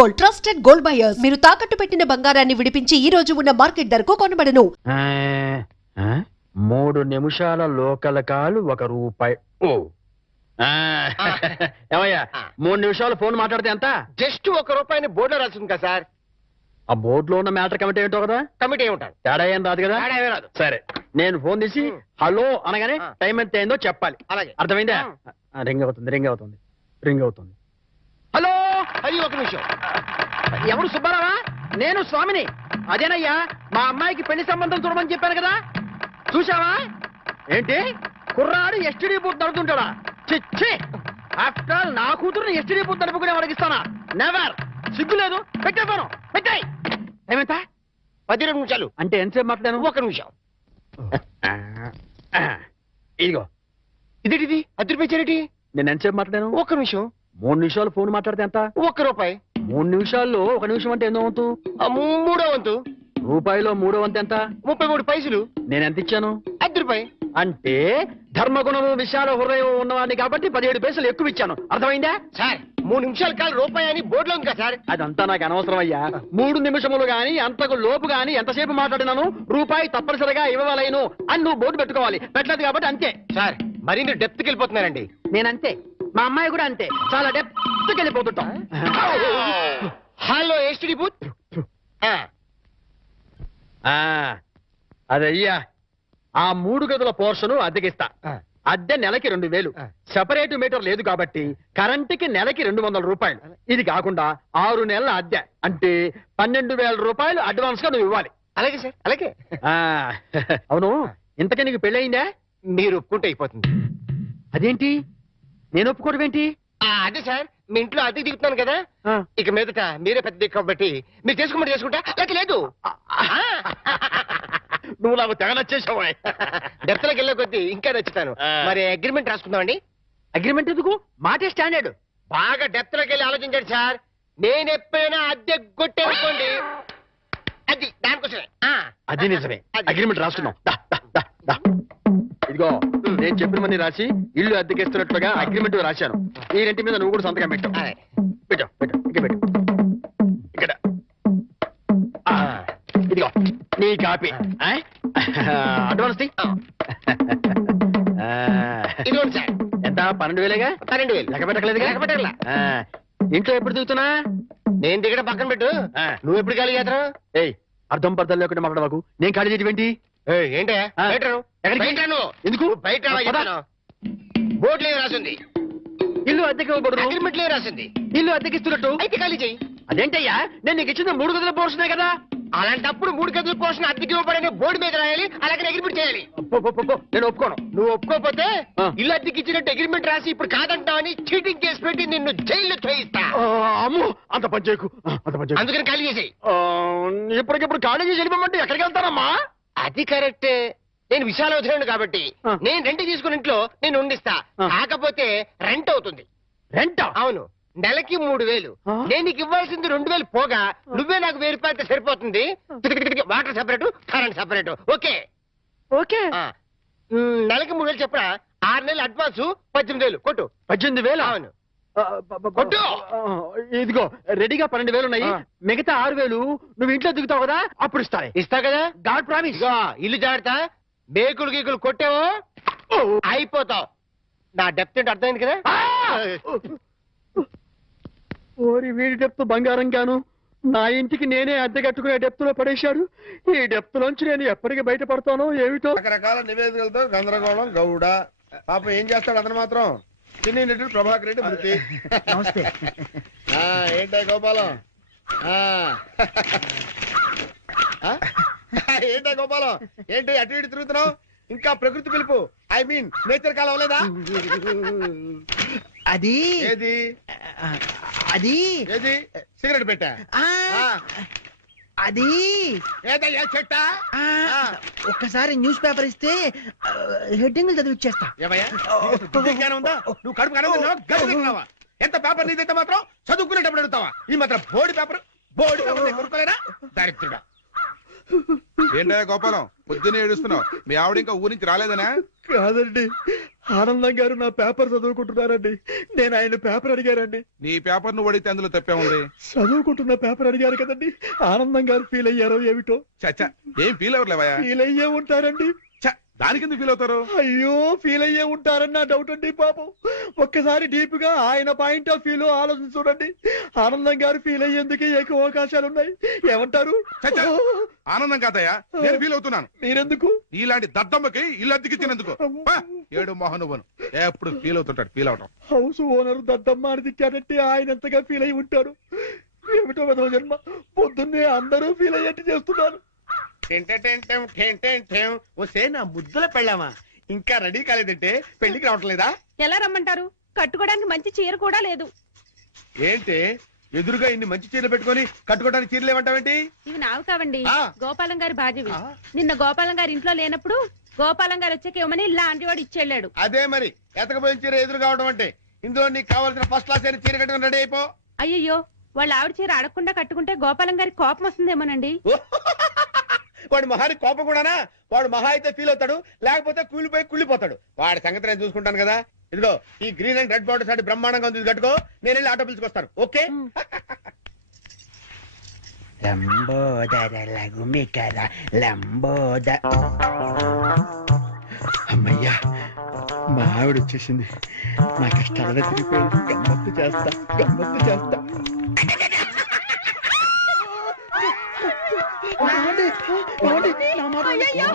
Gold trusted gold buyers. మీరు తాకట్టు పెట్టిన బంగారాన్ని విడిపించి ఈ రోజు ఉన్న మార్కెట్ ధరకు కొనబడను. 3 నిమిషాల లోకల్ కాలు ₹1. ఏమయ్యా 3 నిమిషాలు ఫోన్ మాట్లాడితే ఎంత? జస్ట్ ₹1 బోర్డులో రాసింది కదా సార్. ఆ బోర్డులో ఉన్న మ్యాటర్ కమిటీ ఏంటో కదా. కమిటీ ఏముంటారు, తేడా ఏం రాదు కదా. రాదు. సరే, నేను ఫోన్ తీసి హలో అనగానే టైం ఎంత అయిందో చెప్పాలి. అలాగే, అర్థమైందా? రింగ్ అవుతుంది. హలో, అది ఒక నిమిషం. ఎవరు? సుబ్బారావా? నేను స్వామిని. అదేనయ్యా, మా అమ్మాయికి పెళ్లి సంబంధం చూడమని చెప్పాను కదా, చూసావా? ఏంటి కుర్రాడు ఎస్టీడీ బూత్ నడుపుతుంటాడా? చిచ్చి, ఆఫ్టర్ ఆల్ నా కూతురుని ఎస్టీడీ బూత్ నడుపుకునే అడిగిస్తానా? నెవర్. సిగ్గులేదు. పెట్టేస్తాను. పెట్టాయి. ఏమంత? 12 నిమిషాలు అంటే ఎంతసేపు మాట్లాడాను? 1 నిమిషం. ఇదిగో. ఇదేంటిది ₹10 నేను ఎంతసేపు మాట్లాడాను? 1 నిమిషం. 3 నిమిషాలు ఫోన్ మాట్లాడితే ఎంత? ₹1. 3 నిమిషాల్లో 1 నిమిషం అంటే ఎన్నో వంతు? మూడో వంతు. రూపాయిలో 3వ వంతు ఎంత? 33 పైసలు. నేను ఎంత ఇచ్చాను? ₹10. అంటే ధర్మగుణము విశాల హృదయం ఉన్నవాడిని కాబట్టి 17 పైసలు ఎక్కువ ఇచ్చాను. అర్థమైందా? సార్ 3 నిమిషాల కాలు రూపాయి అని బోర్డులో ఉంది కదా సార్. అదంతా నాకు అనవసరం అయ్యా. 3 నిమిషములు గాని అంతకు లోపు గాని ఎంతసేపు మాట్లాడినాను రూపాయి తప్పనిసరిగా ఇవ్వలేను అని నువ్వు బోర్డు పెట్టుకోవాలి. పెట్టలేదు కాబట్టి అంతే. సార్ మరి మీరు డెప్త్కి వెళ్ళిపోతున్నారండి. నేనంతే, మా అమ్మాయి కూడా అంతే, చాలా డెప్త్కి వెళ్ళిపోతుంటాం. Hello STD booth. అదయ్యా, ఆ 3 గదుల పోర్షను అద్దెకిస్తా. అద్దె నెలకి 2000. సెపరేట్ మీటర్ లేదు కాబట్టి కరెంటుకి నెలకి ₹200. ఇది కాకుండా 6 నెలల అద్దె అంటే ₹12,000 అడ్వాన్స్ గా నువ్వు ఇవ్వాలి. అలాగే సార్, అలాగే. అవును, ఇంతకీ నీకు పెళ్ళయిందా? మీరు ఒప్పుకుంటే అయిపోతుంది. అదేంటి నేను ఒప్పుకోవడం ఏంటి? అదే సార్, మీ ఇంట్లో అద్దెకి దిగుతున్నాను కదా, ఇక మీదట మీరే పెద్ద దిక్కు కాబట్టి మీరు చేసుకోమని చేసుకుంటా. లేక లేదు. నువ్వు నాకు తెగ నచ్చేసావా? డెప్త్లోకి వెళ్ళే కొద్దీ ఇంకా నచ్చుతాను. మరి అగ్రిమెంట్ రాసుకుందామండి. అగ్రిమెంట్ ఎందుకు? మాటే స్టాండర్డ్. బాగా డెప్త్లోకి వెళ్ళి ఆలోచించండి సార్. నేను ఎప్పుడైనా అద్దె కొట్టేసుకోండి, అది దానికోసమే. అది నిజమే. అగ్రిమెంట్ రాసుకున్నాం. ఇదిగో, నేను చెప్పినవన్నీ రాసి ఇల్లు అద్దెకిస్తున్నట్లుగా అగ్రిమెంట్ రాశాను. ఈ రెంటి మీద నువ్వు కూడా సంతకం పెట్టావు. పెట్టు ఇక్కడ. ఇదిగో నీ కాపీ. అడ్వాన్స్ ఇదిగోండి సార్. ఎంత? 12,000గా? 12,000. లెక్క పెట్టలేదుగా? లెక్క పెట్టాలా? ఇంట్లో ఎప్పుడు దిగుతున్నా? నేను దిగడం పక్కన పెట్టు, నువ్వు ఎప్పుడు ఖాళీ చేస్తావు? ఏయ్, అర్థం పర్థం లేకుండా మాట్లాడవాకు. నేను ఖాళీ చేయటం ఏంటే? ఎందుకు? బయట బోర్డులో ఏం రాసింది? ఇల్లు అద్దెకి ఇవ్వకూడదు. అగ్రిమెంట్లో ఏం రాసింది? ఇల్లు అద్దెకిస్తున్నట్టు. అయితే ఖాళీ చెయ్యి. అదేంటయ్యా, నేను నీకు ఇచ్చిన 3 గదుల పోర్షనే కదా. అలాంటప్పుడు 3 గదుల పోర్షన్ అద్దెకి ఇవ్వబడని బోర్డు మీద రాయాలి, అలాగే అగ్రిమెంట్ చేయాలి. నేను ఒప్పుకోను. నువ్వు ఒప్పుకోకపోతే ఇల్లు అద్దెకి ఇచ్చినట్టు అగ్రిమెంట్ రాసి ఇప్పుడు కాదంటావని చీటింగ్ కేసు పెట్టి నిన్ను జైల్లో చేయిస్తా. అమ్ము, అంత పనిచేయకు. అందుకని ఖాళీ చేసేయి. ఇప్పటికిప్పుడు ఖాళీ చేసి వెళ్ళిపోమంటే ఎక్కడికి వెళ్తానమ్మా? అది కరెక్టే. నేను విశాల వదిలేను కాబట్టి నేను రెంట్ తీసుకుని ఇంట్లో నేను ఉండిస్తా. కాకపోతే రెంట్ అవుతుంది. రెంట్? అవును, నెలకి 3,000. నేను నీకు ఇవ్వాల్సింది 2,000 పోగా నువ్వే నాకు ₹1,000 సరిపోతుంది. Water separate, current separate. Okay okay. నెలకి 3,000 చెప్పరా? 6 నెలలు అడ్వాన్స్ 18,000 కొట్టు. 18,000? అవును కొట్టు. ఇదిగో రెడీగా 12,000 ఉన్నాయి. మిగతా 6,000 నువ్వు ఇంట్లో దిగుతావు కదా, అప్పుడు ఇస్తా కదా. God promise. ఇల్లు జాగ్రత్త. బేకులు గీకులు కొట్టావో అయిపోతావు. నా డెప్త్ ఏంటి అర్థమైంది కదా. ఓరి, వీడి డెప్త్ బంగారం గాను నా ఇంటికి నేనే అద్దె కట్టుకునే డెప్త్ లో పడేశాడు. ఈ డెప్త్ లోంచి నేను ఎప్పటికి బయటపడతానో ఏమిటో. రకరకాల నివేదికలతో గందరగోళం. గౌడ పాప ఏం చేస్తాడు అతను మాత్రం. చిన్ని నటుడు ప్రభాకర్ రెడ్డి మృతి. నమస్తే. ఏంటో గోపాలం, ఏంటో గోపాలం, ఏంటి అటు ఇటు తిరుగుతున్నావు? ఇంకా ప్రకృతి పిలుపు, ఐ మీన్ నేచర్ కాలం అవ్వలేదా? అది ఏది అది ఏది సిగరెట్ పెట్టా? అది ఏదయ్యా చెట్టా? ఒక్కసారి న్యూస్ పేపర్ ఇస్తే హెడ్డింగ్ చదివిచ్చేస్తా. ఉందా? నువ్వు కడుపు కనవా? ఎంత పేపర్ నీదైతే మాత్రం చదువుకునేటప్పుడు అడుగుతావా? ఈ మాత్రం బోర్డు పేపర్ కొనుక్కోలేనా? దరిద్రుడా. ఏంటయ్యా గోపాలం, పొద్దున్నే ఏడుస్తున్నావు? మీ ఆవిడ ఇంకా ఊరి నుంచి రాలేదనా? కాదండి, ఆనందం గారు నా పేపర్ చదువుకుంటున్నారండి. నేను ఆయన పేపర్ అడిగారండి. నీ పేపర్ నువ్వు అడిగితే అందులో తప్పే ఉంది. చదువుకుంటున్న పేపర్ అడిగారు కదండి. ఆనందం గారు ఫీల్ అయ్యారో ఏమిటో. చచ్చా ఏం ఫీల్ అవ్వలేవా? ఫీల్ అయ్యే ఉంటారండి. దానికి ఎందుకు ఫీల్ అవుతారు? అయ్యో ఫీల్ అయ్యే ఉంటారని నా డౌట్ అండి. పాపం ఒక్కసారి డీప్ గా ఆయన పాయింట్ ఆఫ్ వ్యూ లో ఆలోచించి చూడండి. ఆనందం గారు ఫీల్ అయ్యేందుకు ఎక్కువ అవకాశాలు ఉన్నాయి. ఏమంటారు? చచ్చా ఆనందం కాదయ్యా, నేను ఫీల్ అవుతున్నాను. మీరెందుకు? ఇలాంటి దద్దమ్మకి ఇల్లు అద్దెకిచ్చినందుకు. ఏడు మోహన్ నువ్వును ఎప్పుడు ఫీల్ అవుతుంటాడు. ఫీల్ అవటం హౌస్ ఓనర్ దద్దమ్మ అని తిట్టాడంటే ఆయన ఎంతగా ఫీల్ అయి ఉంటాడు. ఏమిటో విధవ జన్మ. పొద్దున్నే అందరూ ఫీల్ అయ్యేట్టు చేస్తున్నారు. వస్తే నా ముద్దుల పెళ్ళామా ఇంకా రెడీ కాలేదంటే పెళ్లికి రావట్లేదా? ఎలా రమ్మంటారు? కట్టుకోవడానికి మంచి చీర కూడా లేదు. ఏంటి ఎదురుగా ఇన్ని మంచి చీరలు పెట్టుకొని కట్టుకోవడానికి చీరలు ఏమంటావేంటి? ఇవి నావి కావండి, ఆ. గోపాలం గారి భార్యవి. ఆ. నిన్న గోపాలం గారి ఇంట్లో లేనప్పుడు గోపాలం గారు వచ్చాక ఇవ్వమని లాంటి వాడు ఇచ్చెళ్ళాడు. అదే మరి ఎతకపోయిన చీర ఎదురు కావడం అంటే. ఇందులో నీకు కావాల్సిన ఫస్ట్ క్లాస్ అయిన చీర కట్టుకుని రెడీ అయిపో. అయ్యయ్యో, వాళ్ళ ఆవిడ చీర అడగకుండా కట్టుకుంటే గోపాలం గారి కోపం వస్తుందేమోనండి. వాడు మహాని కోపం కూడానా? వాడు మహా అయితే ఫీల్ అవుతాడు, లేకపోతే కూలిపోయి కుళ్ళిపోతాడు. వాడి సంగతి నేను చూసుకుంటాను కదా. ఇదిగో ఈ గ్రీన్ అండ్ రెడ్ బార్డర్ సారి బ్రహ్మాండంగా ఉంది, కట్టుకో. నేను వెళ్ళి ఆటో పిలుచుకొస్తాను. ఓకే? లంబోదర లఘుమికర లంబోద. అమ్మయ్యా, మా ఆవిడ వచ్చేసింది. నా కష్టాలను తిరిగిపోయింది. గమ్మత్తు చేస్తా, గమ్మత్తు చేస్తా. ఏమండి? ఏమండి? నా మాట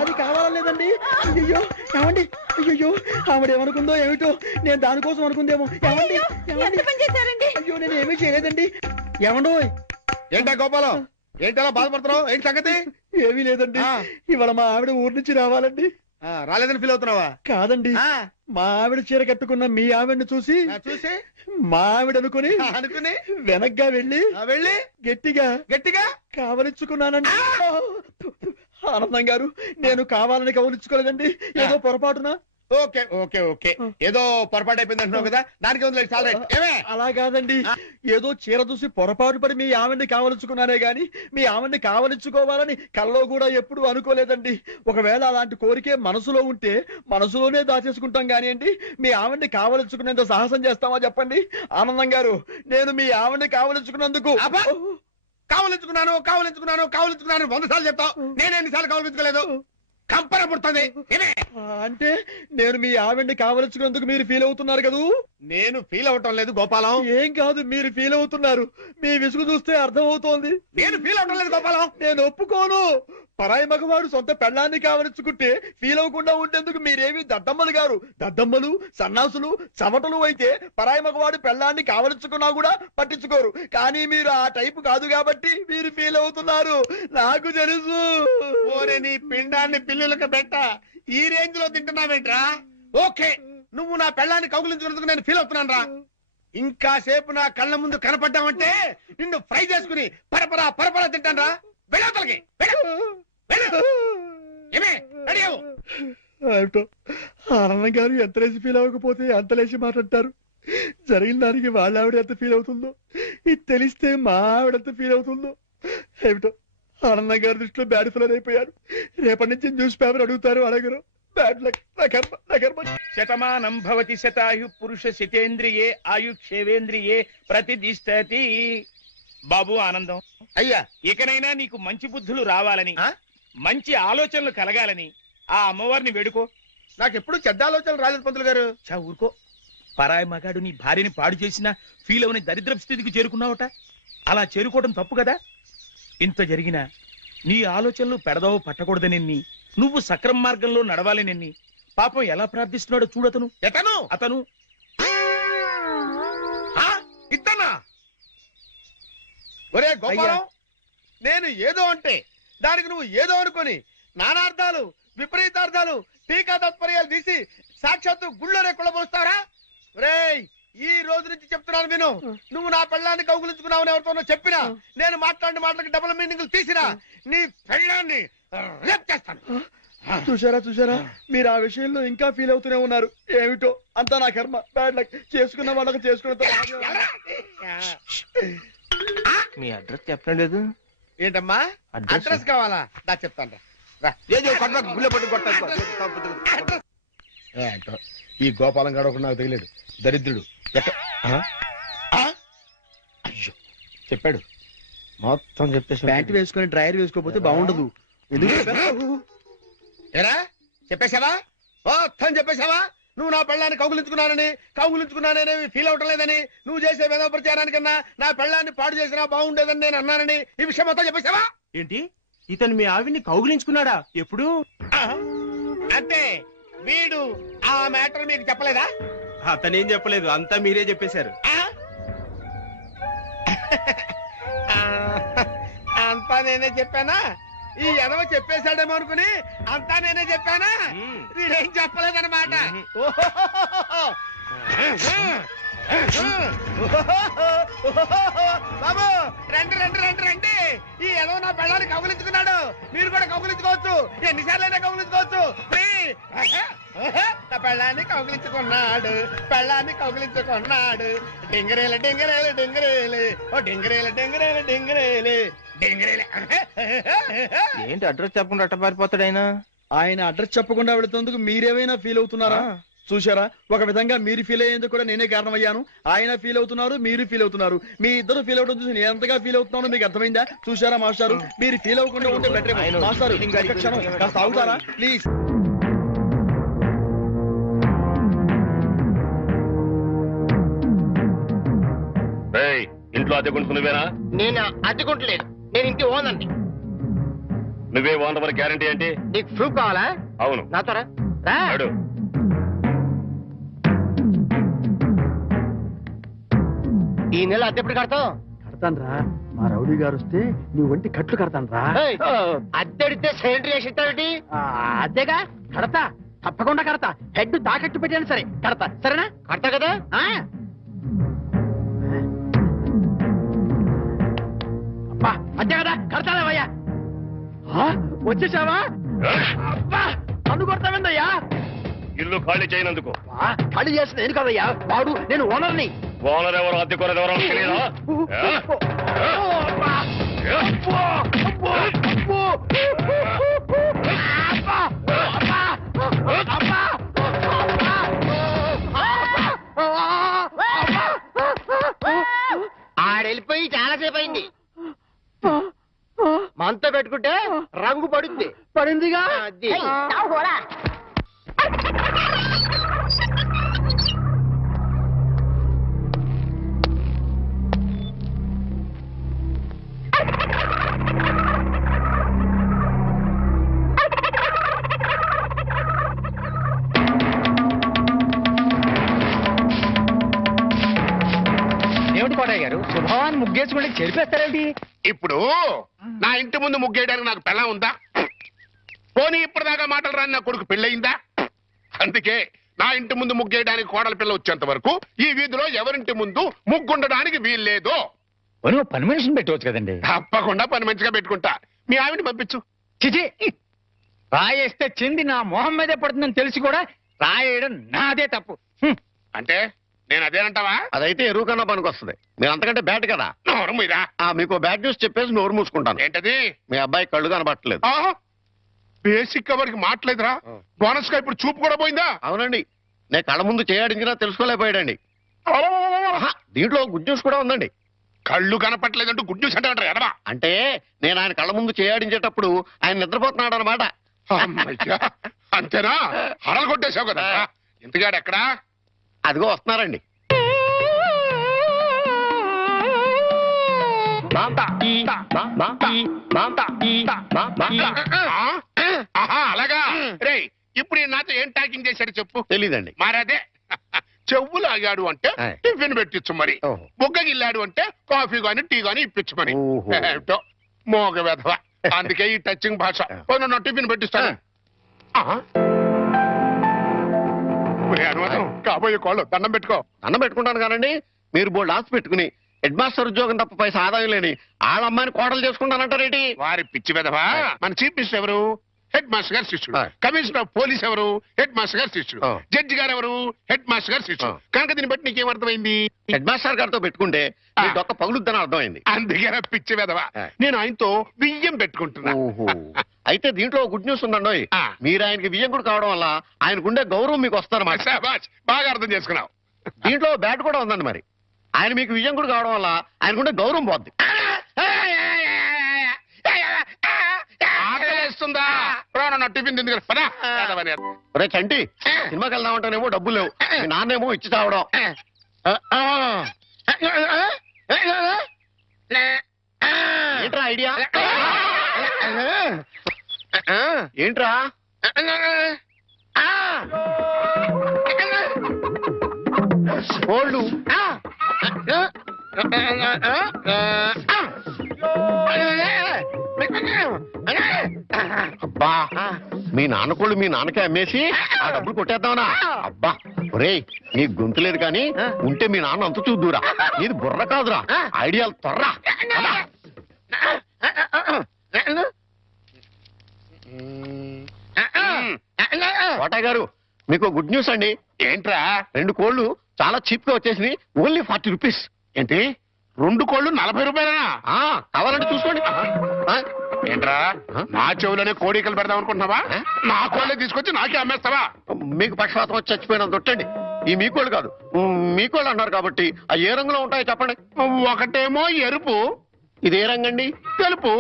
అది కావాలేదండి. అయ్యో ఏమండి? అయ్యో ఆవిడ ఏమనుకుందో ఏమిటో. నేను దానికోసం అనుకుందేమో. ఏమండి? ఎంత పని చేశారండి? అయ్యో నేను ఏమీ చేయలేదండి. ఏమండో? ఏంటా గోపాలం, ఏంటలా బాధపడుతున్నావు? ఏంటి సంగతి? ఏమీ లేదండి. ఆ. ఇవాళ మా ఆవిడ ఊరి నుంచి రావాలండి. రాలేదని ఫీల్ అవుతున్నావా? కాదండి, మా ఆవిడ చీర కట్టుకున్న మీ ఆవిడని చూసి చూసి మా ఆవిడ అనుకుని వెనక్గా వెళ్ళి వెళ్ళి గట్టిగా గట్టిగా కావలించుకున్నానండి. ఆనందం గారు, నేను కావాలని కవలించుకోలేదండి. ఏదో పొరపాటున. ఓకే ఓకే ఓకే, ఏదో పొరపాటు అయిపోయింది అంటున్నావు కదా, దానికి ఉంది చాలా. ఏమే అలా కాదండి, ఏదో చీర చూసి పొరపాటు పడి మీ ఆవిడ్ని కావలించుకున్నానే గాని మీ ఆవిడ్ని కావలించుకోవాలని కల్లో కూడా ఎప్పుడు అనుకోలేదండి. ఒకవేళ అలాంటి కోరికే మనసులో ఉంటే మనసులోనే దాచేసుకుంటాం కానివ్వండి, మీ ఆవిడ్ని కావలించుకునేంత సాహసం చేస్తామా చెప్పండి? ఆనందం గారు, నేను మీ ఆవిడ్ని కావలించుకున్నందుకు కావలించుకున్నాను కావలించుకున్నాను కావలించుకున్నాను 100 సార్లు చెప్తావు. నేను ఎన్నిసార్లు కావలించుకోలేదు? కంపన పుడుతుంది. అంటే నేను మీ ఆవిడ్ని కావలించుకున్నందుకు మీరు ఫీల్ అవుతున్నారు కదూ? నేను ఫీల్ అవటం లేదు గోపాలం. ఏం కాదు, మీరు ఫీల్ అవుతున్నారు. మీ విసుగు చూస్తే అర్థం అవుతోంది. నేను ఫీల్ అవటం లేదు గోపాలం. నేను ఒప్పుకోను. పరాయి మగవాడు సొంత పెళ్ళాన్ని కావలించుకుంటే ఫీల్ అవ్వకుండా ఉండేందుకు మీరేమి దద్దమ్మలు గారు. దద్దమ్మలు, సన్నాసులు, చవటలు అయితే పరాయి మగవాడు పెళ్ళాన్ని కావలించుకున్నా కూడా పట్టించుకోరు. కానీ మీరు ఆ టైపు కాదు కాబట్టి మీరు ఫీల్ అవుతున్నారు. నాకు తెలుసు. ఓరే నీ పిండాన్ని పిల్లులకు పెట్ట, ఈ రేంజ్ లో తింటున్నావేంట్రా? ఓకే, నువ్వు నా పెళ్ళాన్ని కౌగులించుకున్నందుకు నేను ఫీల్ అవుతున్నాను రా. ఇంకా సేపు నా కళ్ళ ముందు కనపడ్డావంటే నిన్ను ఫ్రై చేసుకుని పరపరా పరపరా తింటాను రా. వెళ్ళవతలకి ఏమిటో ఆనందం గారు ఎంత లేచి ఫీల్ అవ్వకపోతే అంత లేచి మాట్లాడతారు. జరిగిన దానికి వాళ్ళ ఆవిడ ఎంత ఫీల్ అవుతుందో, ఇది తెలిస్తే మా ఆవిడ ఎంత ఫీల్ అవుతుందో. ఏమిటో ఆనందం గారి దృష్టిలో బ్యాడ్ ఫిలర్ అయిపోయారు. రేపటి నుంచి న్యూస్ పేపర్ అడుగుతారు, అడగరు. Bad luck. నా కర్మ. శతమానం భవతి శతాయు పురుష శతేంద్రియే ఆయుక్షేవేంద్రియే ప్రతిదిష్టతి. బాబు ఆనందం, అయ్యా, ఇకనైనా నీకు మంచి బుద్ధులు రావాలని, మంచి ఆలోచనలు కలగాలని ఆ అమ్మవారిని వేడుకో. నాకెప్పుడు చెడ్డ ఆలోచనలు రాలేదు పంతులు గారు. చా ఊరుకో. పరాయి మగాడు నీ భార్యని పాడు చేసినా ఫీల్ అవని దరిద్రపు స్థితికి చేరుకున్నావట. అలా చేరుకోవడం తప్పు కదా. ఇంత జరిగినా నీ ఆలోచనలు పెడదవ పట్టకూడదనెన్ని, నువ్వు సక్రమ మార్గంలో నడవాలనెన్ని పాపం ఎలా ప్రార్థిస్తున్నాడో చూడతను. అతను ఇద్దన్నా. ఒరే గోపాలం, నేను ఏదో అంటే దానికి నువ్వు ఏదో అనుకొని నానార్థాలు విపరీతార్థాలు టీకా తత్పర్యాలు తీసి సాక్షాత్తు గుళ్ళోనే కుళ్ళబోస్తారా? ఒరేయ్, ఈ రోజు నుంచి చెప్తున్నాను విను. నువ్వు నా పెళ్ళాన్ని కౌగులించుకున్నావని ఎవరితోనో చెప్పినా, నేను మాట్లాడిన మాటలకి డబుల్ మీనింగ్లు తీసినా నీ పెళ్ళాన్ని రేప్ చేస్తాను. చూసారా, మీరు ఆ విషయంలో ఇంకా ఫీల్ అవుతూనే ఉన్నారు. ఏమిటో అంతా నా కర్మ. Bad luck. చేసుకున్న వాళ్ళకి చేసుకున్న. మీ అడ్రస్ చెప్పలేదు ఏంటమ్మా? అడ్రస్ కావాలా? దా చెప్తాను రా. గుళ్ళ పట్టు కొట్టాను. ఏంటో, ఈ గోపాలం గాడు ఒకడు నాకు తగిలేడు దరిద్రుడు. ఆ? ఆ? అయ్యో చెప్పాడు మొత్తం చెప్పేసి. ప్యాంట్ వేసుకొని డ్రైయర్ వేసుకోకపోతే బాగుండదు. ఎందుకు చెప్పావు? ఏరా చెప్పేశావా? మొత్తం చెప్పేశావా? నువ్వు నా పెళ్ళాన్ని కౌగులించుకున్నానని ఫీల్ అవటం లేదని, నువ్వు చేసే వేద ప్రచారానికన్నా నా పెళ్ళాన్ని పాడు చేసినా బాగుండేదని నేను అన్నానని ఈ విషయం మొత్తం చెప్పేశావా? ఏంటి, ఇతను మీ ఆవిడ్ని కౌగిలించుకున్నాడా? ఎప్పుడు? అంటే వీడు ఆ మ్యాటర్ మీకు చెప్పలేదా? అతనేం చెప్పలేదు, అంతా మీరే చెప్పేశారు. అంతా నేనే చెప్పానా? ఈ ఎదవ చెప్పేశాడేమో అనుకుని అంతా నేనే చెప్పానా? వీడేం చెప్పలేదన్నమాట. బాబు రండి రండి రండి రండి, ఈ ఎదవ నా పెళ్ళాన్ని కౌగులించుకున్నాడు. మీరు కూడా కౌగులించుకోవచ్చు, ఎన్నిసార్లైనా కౌగులించుకోవచ్చు. నా పెళ్ళాన్ని కౌగులించుకున్నాడు, డింగరేలు డింగరేలు డింగరేలు, ఓ డింగరేలు డింగరేలు డింగరేలు డింగరేలు. ఏంటి అడ్రస్ చెప్పకుండా అట్ట పారిపోతాడు ఆయన? ఆయన అడ్రస్ చెప్పకుండా వెళుతున్నందుకు మీరేమైనా ఫీల్ అవుతున్నారా? చూశారా, ఒక విధంగా మీరు ఫీల్ అయ్యేందుకు కూడా నేనే కారణమయ్యాను. ఆయన ఫీల్ అవుతున్నారు, మీరు ఫీల్ అవుతున్నారు. మీ ఇద్దరు ఫీల్ అవడం చూసి నేను ఎంతగా ఫీల్ అవుతున్నానో మీకు అర్థమైందా? చూశారా మాస్టారు, మీరు ఫీల్ అవ్వకుండా ఉంటే బెటర్. మాస్టారు ఒక్క క్షణం కాస్త ఆగుతారా ప్లీజ్? ఇంట్లో అద్దెకుంటు నువ్వేనా? నేను అద్దెకుంటలేదు, నేను ఇంటి ఓనండి. నువ్వే ఓనర్ మరి గ్యారంటీ ఏంటి? నీకు ప్రూఫ్ కావాలా? అవును. నాతో రా. అడు. ఈ నెల అద్దె ఎప్పుడు కడతావు? కడతాను రా, మా రౌడీ గారు వస్తే నీ ఒంటి కట్లు కడతాను రా. అద్దెడితే సెంట్రీ వేసి ఇస్తావేంటి? అద్దెగా కడతా, తప్పకుండా కడతా. హెడ్ తాకట్టు పెట్టాను సరే కడతా, సరేనా? కడతా కదా. అబ్బా అద్దె కదా కడతావయ్యా. వచ్చేసావా? అబ్బా నన్ను కొడతావేందయ్యా? ఇల్లు ఖాళీ చేయనందుకు. ఖాళీ చేసిన నేను కదయ్యా, వాడు నేను ఓనర్ని. ఓనర్ ఎవరు, అద్దెకోనర్ ఎవరో తెలియదా? ఆడెళ్ళిపోయి చాలాసేపు అయింది. మనతో పెట్టుకుంటే రంగు పడుద్ది. పడిందిగా. ఏమిటి కోటయ్య గారు, శుభవాన్ని ముగ్గేసుకుంటే చెరిపేస్తారేంటి? ఇప్పుడు నా ఇంటి ముందు ముగ్గేయడానికి నాకు పెళ్ళం ఉందా? పోనీ ఇప్పటిదాకా మాటలు రాని నా కొడుకు పెళ్ళయిందా? అందుకే నా ఇంటి ముందు ముగ్గేయడానికి కోడల పిల్ల వచ్చేంత వరకు ఈ వీధిలో ఎవరింటి ముందు ముగ్గుండడానికి వీల్లేదు. పని మనిషిని పెట్టవచ్చు కదండి. తప్పకుండా పని మంచిగా పెట్టుకుంటా. మీ ఆవిడని పంపించు. చిచి, రాయేస్తే చింది నా మొహం మీదే పడుతుందని తెలిసి కూడా రాయేయడం నాదే తప్పు. అంటే నేను అదేనంటావా? అదైతే ఎరువు కన్నా పనికి వస్తుంది. మీరు అంతకంటే బ్యాట్ కదా. నోరు మీరా. మీకు బ్యాడ్ న్యూస్ చెప్పేసి నోరు మూసుకుంటాను. ఏంటది? మీ అబ్బాయి కళ్ళు కనబట్టలేదు. బేసిక్ ఎవరికి మాట్లేదురా. బోనస్ గా ఇప్పుడు చూపు కూడా పోయిందా? అవునండి, నేను కళ్ళ ముందు చేయాడించినా తెలుసుకోలేకపోయాడండి. దీంట్లో గుడ్ న్యూస్ కూడా ఉందండి. కళ్ళు కనపట్లేదంటూ గుడ్ న్యూస్ అంటే ఎడవా? అంటే నేను ఆయన కళ్ళ ముందు చేయాడించేటప్పుడు ఆయన నిద్రపోతున్నాడు అనమాట. అంతేనా? హడలు కొట్టేశావు కదా. ఇంతగాడు ఎక్కడా? అదిగో వస్తున్నారండి. అలాగా రే, ఇప్పుడు నాతో ఏం టాకింగ్ చేశాడు చెప్పు. తెలీదండి. మరదే చెవులు ఆగాడు అంటే టిఫిన్ పెట్టించు, మరి బుగ్గగిల్లాడు అంటే కాఫీ గాని టీ గాని ఇప్పించు మరి. ఏమిటో మోగ వెధవ. అందుకే ఈ టచింగ్ భాష. నా టిఫిన్ పెట్టిస్తాను. కాబోయే కోళ్ళు దండం పెట్టుకో. దండం పెట్టుకుంటాను కానండి. మీరు బోల్డ్ ఆశ పెట్టుకుని హెడ్ మాస్టర్ ఉద్యోగం తప్ప పైసా ఆదాయం లేని వాళ్ళమ్మాయిని కోడలు చేసుకుంటానంటారేంటి? వారి పిచ్చి వెధవా. మన చీఫ్ మినిస్టర్ ఎవరు? హెడ్ మాస్టర్ గారు శిష్యుడు. కమిషనర్ ఆఫ్ పోలీస్ ఎవరు? హెడ్ మాస్టర్ గారు శిష్యుడు. జడ్జి గారు ఎవరు? హెడ్ మాస్టర్ గారు శిష్యుడు. కనుక దీన్ని బట్టి నీకేమర్థమైంది? హెడ్ మాస్టర్ గారితో పెట్టుకుంటే ఒక్క పగులుద్దని అర్థమైంది. అందుకే పిచ్చి వెధవా. నేను ఆయనతో బియ్యం పెట్టుకుంటున్నా. అయితే దీంట్లో గుడ్ న్యూస్ ఉందండి. ఆ. మీరు ఆయనకి వియ్యంకుడు కావడం వల్ల ఆయనకుండే గౌరవం మీకు వస్తారన్నమాట. శాబాష్, బాగా అర్థం చేసుకున్నావు. దీంట్లో బ్యాట్ కూడా ఉందండి మరి. ఆయన మీకు వియ్యంకుడు కావడం వల్ల ఆయనకుండే గౌరవం పోద్ది. ఆకలేస్తుందా? నా టిఫిన్ తింది పదా. ఒరే చంటి, సినిమాకి వెళ్దామంటేనేమో డబ్బులు లేవు, మీ నాన్నేమో ఇచ్చి చావడం. ఏంట్రా ఐడియా? ఏంట్రా? కోళ్ళు. అబ్బా, మీ నాన్న కోళ్ళు మీ నాన్నకే అమ్మేసి ఆ డబ్బులు కొట్టేద్దామనా? అబ్బా ఒరేయ్, నీ గొంతు లేదు కానీ ఉంటే మీ నాన్న అంత చూద్దురా. నీది బుర్ర కాదురా, ఐడియాలు తొర్రా. కోటయ్య గారు, మీకు గుడ్ న్యూస్ అండి. ఏంట్రా? 2 కోళ్ళు చాలా చీప్ గా వచ్చేసి ఓన్లీ 40 రూపీస్. ఏంటి 2 కోళ్ళు 40 రూపాయలనా? కావాలంటే చూసుకోండి. ఏంట్రా, నా చెవులోనే కోడికలు పెడదాం అనుకుంటున్నావా? నా కోళ్ళే తీసుకొచ్చి నాకే అమ్మేస్తావా? మీకు పక్షపాతం వచ్చి చచ్చిపోయినంత తొట్టండి. ఈ మీకోళ్ళు కాదు, మీకోళ్ళు అన్నారు కాబట్టి ఆ ఏ రంగులో ఉంటాయో చెప్పండి. ఒకటేమో ఎరుపు, ఇది ఏ రంగండి? తెలుపు.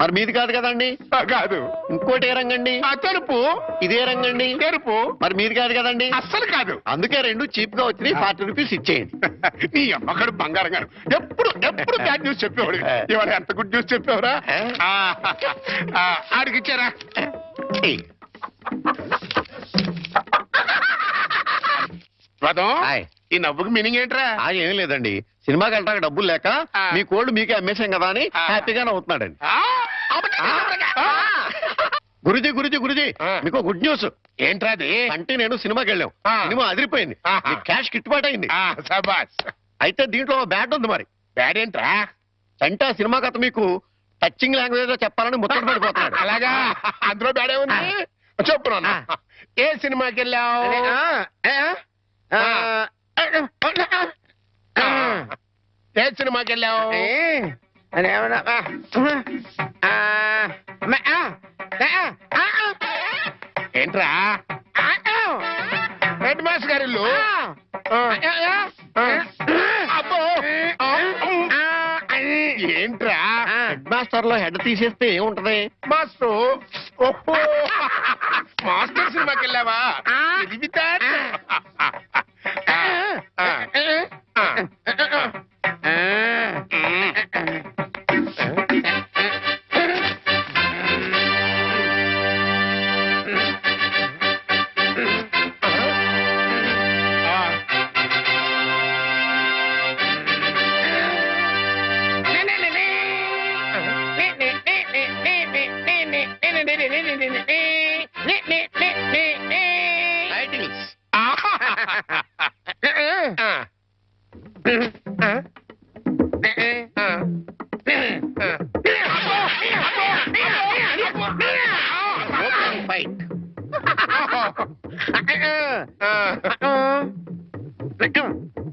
మరి మీది కాదు కదండి. కాదు. ఇంకోటి ఏ రంగండి? తెలుపు. ఇదే రంగండి? ఎరుపు. మరి మీది కాదు కదండి. అస్సలు కాదు. అందుకే 2 చీప్ గా వచ్చినాయి. 40 రూపీస్ ఇచ్చేయండి. నీ అమ్మగారు బంగారం గారు ఎప్పుడు ఎప్పుడు బ్యాడ్ న్యూస్ చెప్పేవాడు. ఇవాళ ఎంత గుడ్ న్యూస్ చెప్పేవరా? ఆడికి ఇచ్చారా? రథం, ఈ నవ్వుకి మీనింగ్ ఏంట్రా? ఏం లేదండి, సినిమాకి వెళ్ళడానికి డబ్బులు లేక మీ కోళ్ళు మీకే అమ్మేశాం కదా అని హ్యాపీగానే అవుతున్నాడండి. గురుజీ గురుజీ గురుజీ, మీకు గుడ్ న్యూస్. ఏంట్రా అది? అంటే నేను సినిమాకి వెళ్ళాం, సినిమా అదిరిపోయింది, క్యాష్ గిట్టుబాటు అయింది. సబాస్. అయితే దీంట్లో బ్యాట్ ఉంది మరి. బ్యాడ్ ఏంట్రా? అంటే ఆ సినిమా కథ మీకు టచింగ్ లాంగ్వేజ్ లో చెప్పాలని ముచ్చట పడిపోతున్నాడు. అలాగా? అందులో బ్యాడే ఉంది. చెప్పు నాన్న, ఏ సినిమాకి వెళ్ళావు? ఏ సినిమాకి వెళ్ళావు? ఏంట్రా? హెడ్ మాస్టర్ గారి ఇల్లు. అబ్బో, ఏంట్రా? హెడ్ మాస్టర్ లో హెడ్ తీసేస్తే ఏముంటది? మాస్టర్. ఓహో, మాస్టర్ సినిమాకి వెళ్ళావా? ఇది వితాడ్.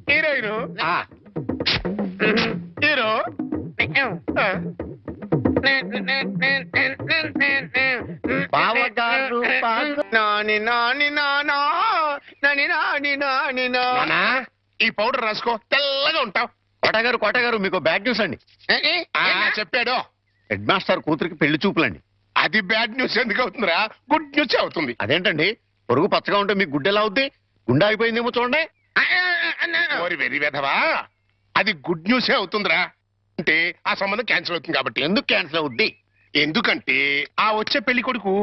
హీరోయిన్ హీరో బావగారు నాని నాని నానా నాని నాని నాని నానా. ఈ పౌడర్ రాసుకో, తెల్లగా ఉంటావు. కోటగారు మీకు బ్యాడ్ న్యూస్ అండి. చెప్పాడు. హెడ్ మాస్టర్ కూతురికి పెళ్లి చూపులండి. అది బ్యాడ్ న్యూస్ ఎందుకు అవుతుందిరా? గుడ్ న్యూస్ అవుతుంది. అదేంటండి, పొరుగు పచ్చగా ఉంటే మీకు గుడ్డ ఎలా అవుద్ది? గుండె అయిపోయిందేమో చూడండి. ఓరి వెర్రి వెధవా, అది గుడ్ న్యూసే అవుతుందిరా. అంటే ఆ సంబంధం క్యాన్సిల్ అవుతుంది కాబట్టి. ఎందుకు క్యాన్సిల్ అవుద్ది? ఎందుకంటే ఆ వచ్చే పెళ్లి కొడుకు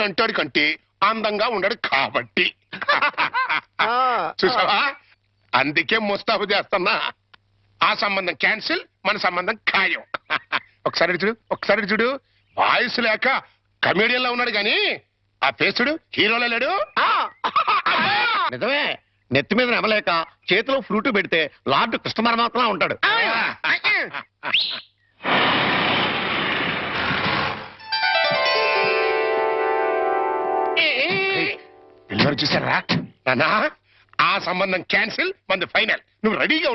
చంటాడు కంటే అందంగా ఉండడు కాబట్టి. చూసావా, అందుకే ముస్తాబు చేస్తున్నా. ఆ సంబంధం క్యాన్సిల్, మన సంబంధం ఖాయం. ఒకసారి చూడు వాయిస్ లేక కమేడియన్ లో ఉన్నాడు గాని ఆ ఫేస్ చూడు హీరోలో లేడు. నిజమే, నెత్తి మీద నెమలేక చేతిలో ఫ్రూట్ పెడితే లార్డ్ కృష్ణ పరమాత్మ ఉంటాడు. పిల్లలు చూసారా నాన్న? ఆ సంబంధం క్యాన్సిల్, మంది ఫైనల్. నువ్వు రెడీగా ఉండు.